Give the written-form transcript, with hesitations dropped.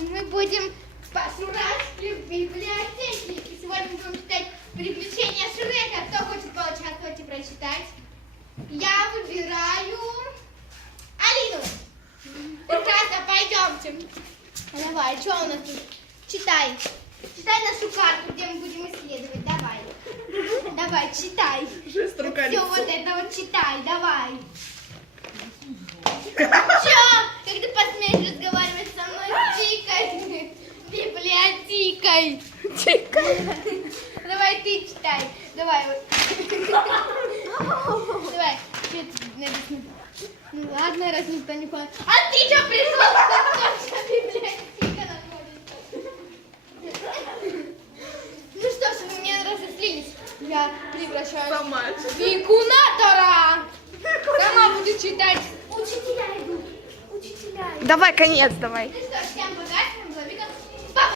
мы будем по Шурашке в библиотеке. И сегодня мы будем читать «Приключения Шрека». Кто хочет поучаствовать и прочитать? Я выбираю Алину. Прекрасно, пойдемте. Давай, что у нас тут? Читай. Читай нашу карту, где мы будем исследовать. Давай. Давай, читай. Жест руками. Все вот это вот читай, давай. Чё? Как ты посмеешь разговаривать со мной с Тикой? Библиотекой. Тикай. Давай ты читай. Давай вот. Давай. Ну ладно, раз никто не понял. А ты что пришел? Как библиотека находится? Ну что ж, вы меня разослились. Я превращаюсь Сама. в инкунатора. Сама буду читать. Учителя идут. Учителя идут. Давай, конец, давай. Ну что ж, всем пока.